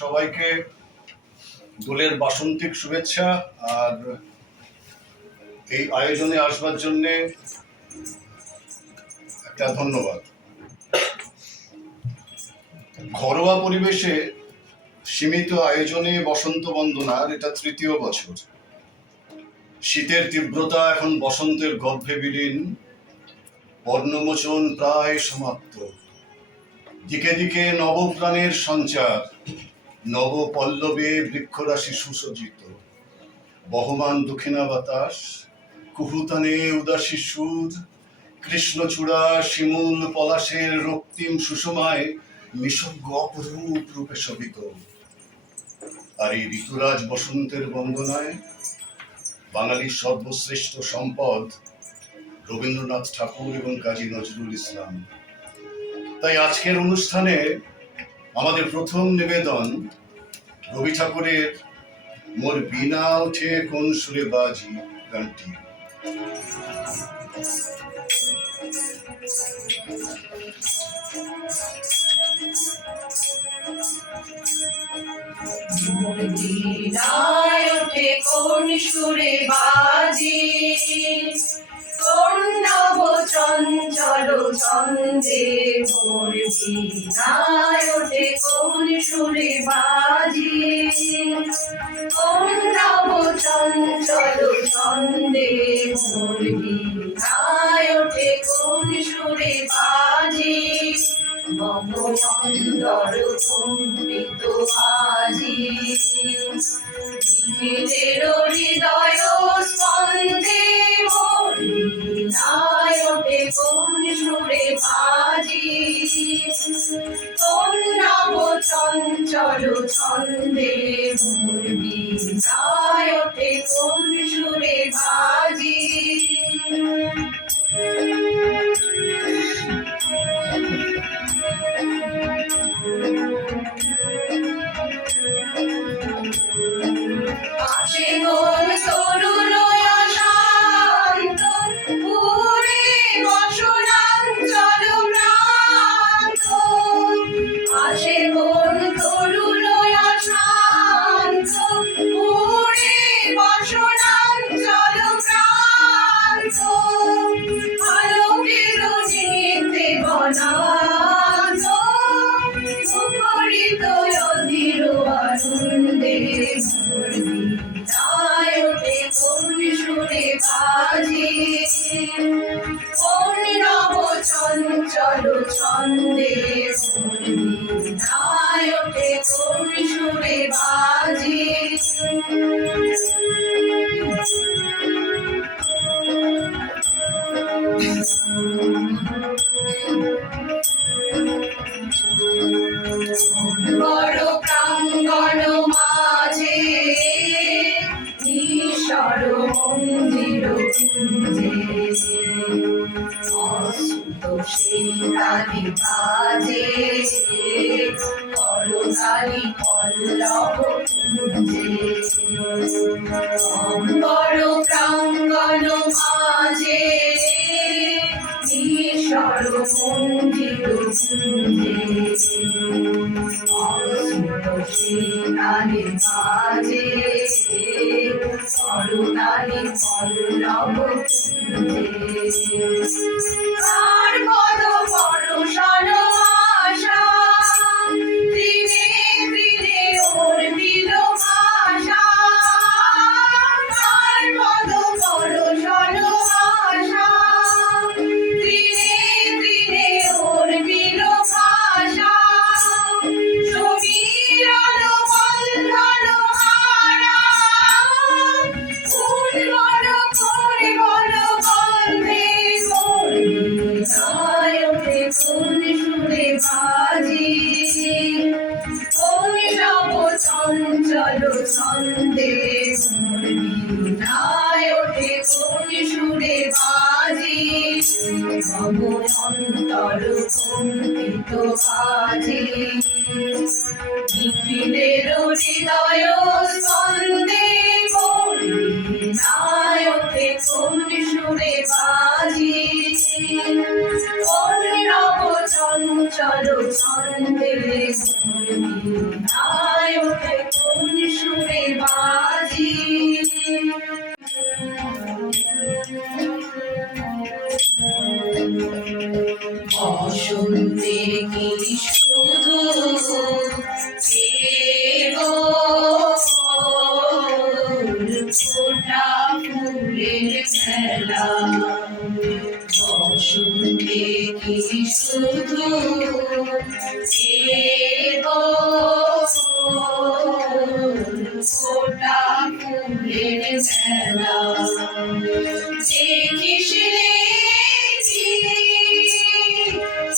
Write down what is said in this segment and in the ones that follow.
সবাইকে দোলের বাসন্তিক শুভেচ্ছা। আর এই আয়োজনে আসবার জন্যে একটা ধন্যবাদ। ঘরোয়া পরিবেশে সীমিত আয়োজনে বসন্ত বন্দনার এটা তৃতীয় বছর। শীতের তীব্রতা এখন বসন্তের গর্ভে বিলীন, বর্ণমোচন প্রায় সমাপ্ত। দিকে দিকে নবপ্রাণের সঞ্চার, নব পল্লবে বৃক্ষরাশি সুসজ্জিত। বহমান দক্ষিণা বাতাস, কুহুতানে উদাসী সুর, কৃষ্ণচূড়া শিমুল পলাশের রক্তিম সুষমায় নিসর্গ অপরূপ রূপে শোভিত। আর এই ঋতুরাজ বসন্তের বন্দনায় বাঙালির সর্বশ্রেষ্ঠ সম্পদ রবীন্দ্রনাথ ঠাকুর এবং কাজী নজরুল ইসলাম। তাই আজকের অনুষ্ঠানে আমাদের প্রথম নিবেদন রবি ঠাকুরের মোর বীণা ওঠে কোন সুরে বাজি গানটি। বীণায় ওঠে কোন সুরে বাজি, কোন নব চঞ্চল ছন্দে মোর বীণায় ওঠে কোন সুরে বাজি, কোন নব চঞ্চল ছন্দে মোর বীণায় ওঠে কোন সুরে বাজি। মম অন্তর কম্পিত আজি, নিখিলের হৃদয় স্পন্দে মোর বীণায় ওঠে কোন সুরে বাজি, কোন নব চঞ্চল ছন্দে মোর বীণায় ওঠে কোন সুরে বাজি। আসে কোন তরুণ শান্ত, পুরে বসনাঞ্চল প্রান্ত। আসে কোন তরুণ শান্ত, পুরে বসনাঞ্চল প্রান্ত। আলোকের নিতে বনান্ত, মুখরিত অধীর আনন্দে মোর বীণায় ওঠে কোন সুরে বাজি, কোন নব চঞ্চল ছন্দে মোর বীণায় ওঠে কোন সুরে বাজি। বড় প্রাঙ্গণ মাঝে ঈশ্বর মন্দির কুঞ্জে, অস্তুত সেই কালী কাজে করতালি পল্লব কুঞ্জে। বড় প্রাঙ্গণ মাঝে ঈশ্বর মন্দির কুঞ্জে, অস্তুত সেই কালী কাজে করতালি পল্লব কুঞ্জে। কার পদ পরশন আশা, দিনে দিনে ওর বিল ভাষা। কার পদ পরশন আশা, দিনে দিনে ওর বিল ভাষা। সমীরণ বন্ধন হারা, কোন বড় করে বল বন্ধে মোর বীণায় ওঠে কোন সুরে বাজি, কোন নব চঞ্চল ছন্দে মোর বীণায় ওঠে কোন সুরে বাজি। মম অন্তর কম্পিত আজি, নিখিলের হৃদয় স্পন্দে মোর বীণায় ওঠে কোন সুরে বাজি, কোন নব চঞ্চল ছন্দে মোর বীণায় ফোটা ফুলের মেলা দেখিস রে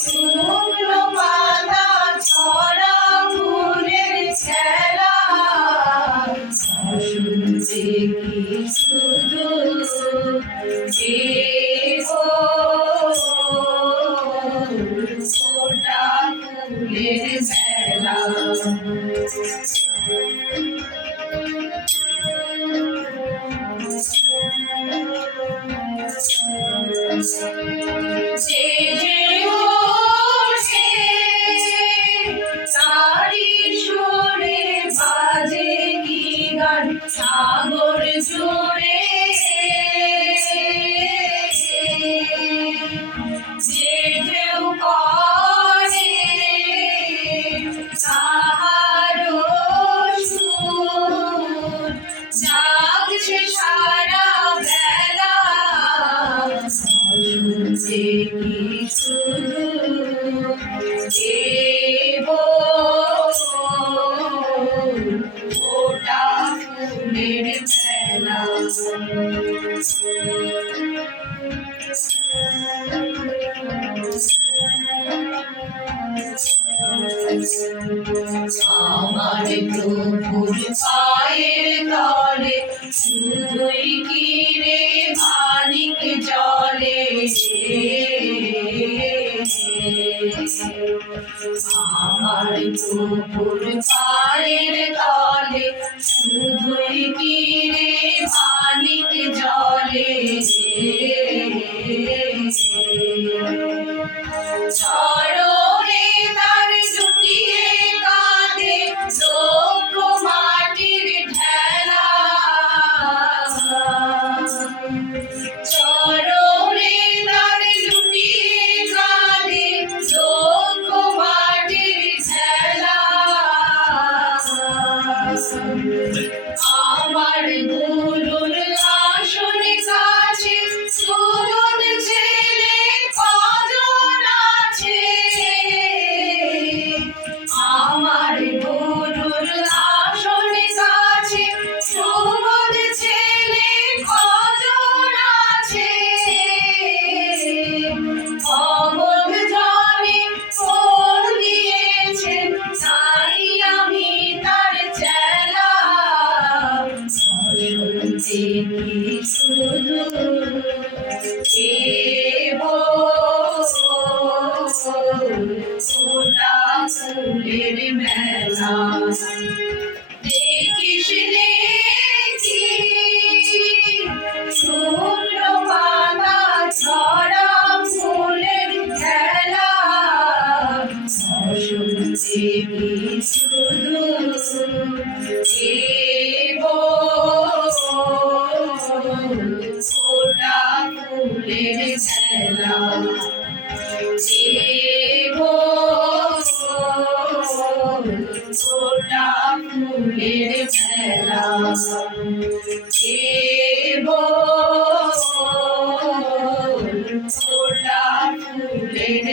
শুকনো পাতা ঝরা ফুলের খেলা শুনছে কি শুধু ফোটা ফুলের মেলা যে ওঠে তারি সুরে বাজে কি গান সাগর জুড়ে যে ঢেউ করে তাহারও সুর জাগছে সারা বেলা শুনছে কি শুধু ফোটা ফুলের মেলা আমার প্রভুর পায়ের তলে শুধুই কি রে মানিক জলে আমার প্রভুর পায়ের তলে শুধুই কি রে মানিক জলে চরণে তার জুটিয়ে কাঁধে লক্ষ মাটির ঢেলা চরণে তার জুটিয়ে কাঁধে লক্ষ মাটির ঢেলা আমার গুরুর আসন কাছে সুমন ছেলে কজন আছে আমার গুরুর আসন কাছে সুমন ছেলে কজন আছে অমোঘ জনে ফোন দিয়েছেন তাই আমি তার চেলা শুনছি কি শুধু ফোটা ফুলের মেলা দেখিস রে শুকনো পাতা ঝরা ফুলের খেলা শুনছি কি শুধু ফোটা ফুলের মেলা ফোটা ফুলের মেলা ফোটা ফুলের